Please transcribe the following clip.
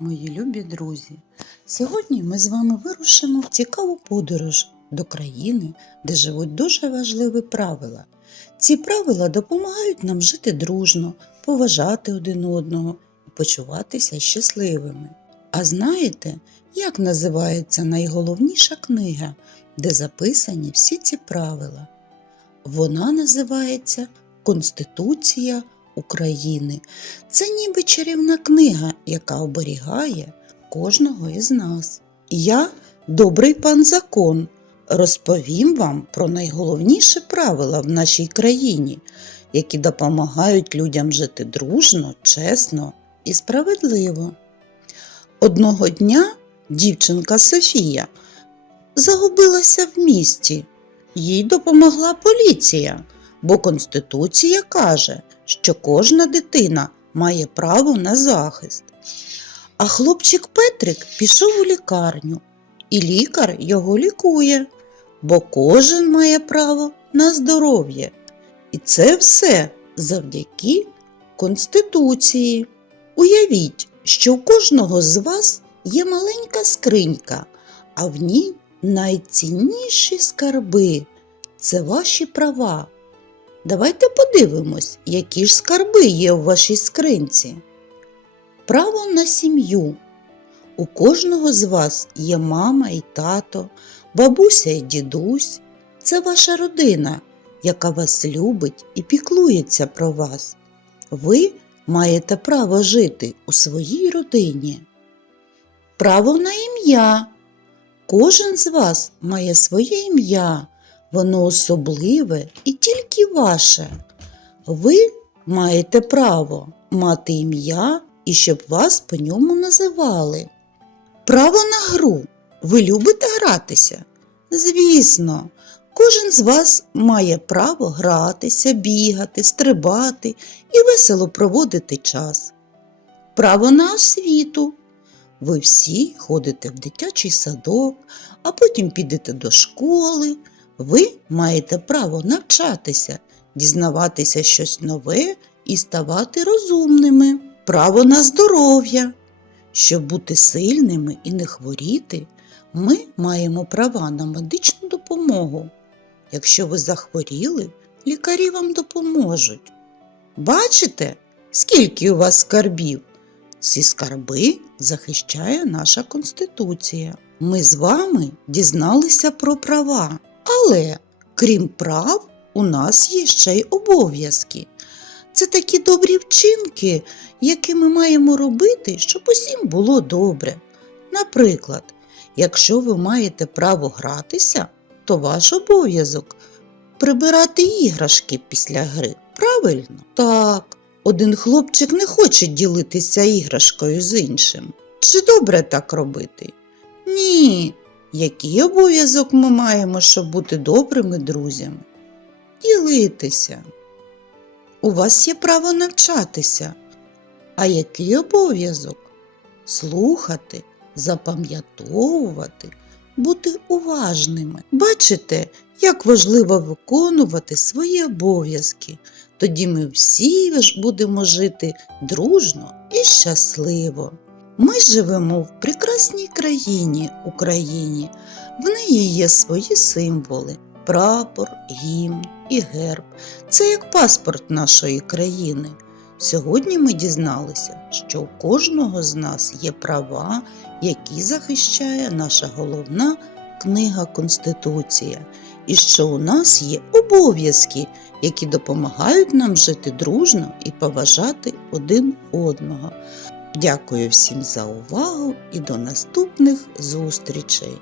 мої любі друзі! Сьогодні ми з вами вирушимо в цікаву подорож до країни, де живуть дуже важливі правила. Ці правила допомагають нам жити дружно, поважати один одного і почуватися щасливими. А знаєте, як називається найголовніша книга, де записані всі ці правила? Вона називається Конституція України. Це ніби чарівна книга, яка оберігає кожного із нас. Я, добрий пан закон, розповім вам про найголовніші правила в нашій країні, які допомагають людям жити дружно, чесно і справедливо. Одного дня дівчинка Софія загубилася в місті. Їй допомогла поліція, бо Конституція каже, що кожна дитина має право на захист. А хлопчик Петрик пішов у лікарню, і лікар його лікує, бо кожен має право на здоров'я. І це все завдяки Конституції. Уявіть, що у кожного з вас є маленька скринька, а в ній найцінніші скарби це ваші права. Давайте подивимось, які ж скарби є у вашій скринці. Право на сім'ю. У кожного з вас є мама і тато, бабуся і дідусь. Це ваша родина, яка вас любить і піклується про вас. Ви маєте право жити у своїй родині. Право на ім'я. Кожен з вас має своє ім'я. Воно особливе і тільки ваше. Ви маєте право мати ім'я і щоб вас по ньому називали. Право на гру. Ви любите гратися? Звісно, кожен з вас має право гратися, бігати, стрибати і весело проводити час. Право на освіту. Ви всі ходите в дитячий садок, а потім підете до школи. Ви маєте право навчатися, дізнаватися щось нове і ставати розумними. Право на здоров'я. Щоб бути сильними і не хворіти, ми маємо права на медичну допомогу. Якщо ви захворіли, лікарі вам допоможуть. Бачите, скільки у вас скарбів? Ці скарби захищає наша Конституція. Ми з вами дізналися про права. Але крім прав, у нас є ще й обов'язки. Це такі добрі вчинки, які ми маємо робити, щоб усім було добре. Наприклад, якщо ви маєте право гратися, то ваш обов'язок прибирати іграшки після гри. Правильно? Так, один хлопчик не хоче ділитися іграшкою з іншим. Чи добре так робити? Ні, який обов'язок ми маємо, щоб бути добрими друзями? Ділитися. У вас є право навчатися. А який обов'язок? Слухати, запам'ятовувати, бути уважними. Бачите, як важливо виконувати свої обов'язки. Тоді ми всі будемо жити дружно і щасливо. Ми живемо в прекрасній країні Україні. В неї є свої символи: прапор, гімн і герб. Це як паспорт нашої країни. Сьогодні ми дізналися, що у кожного з нас є права, які захищає наша головна книга Конституція, і що у нас є обов'язки, які допомагають нам жити дружно і поважати один одного. Дякую всім за увагу і до наступних зустрічей!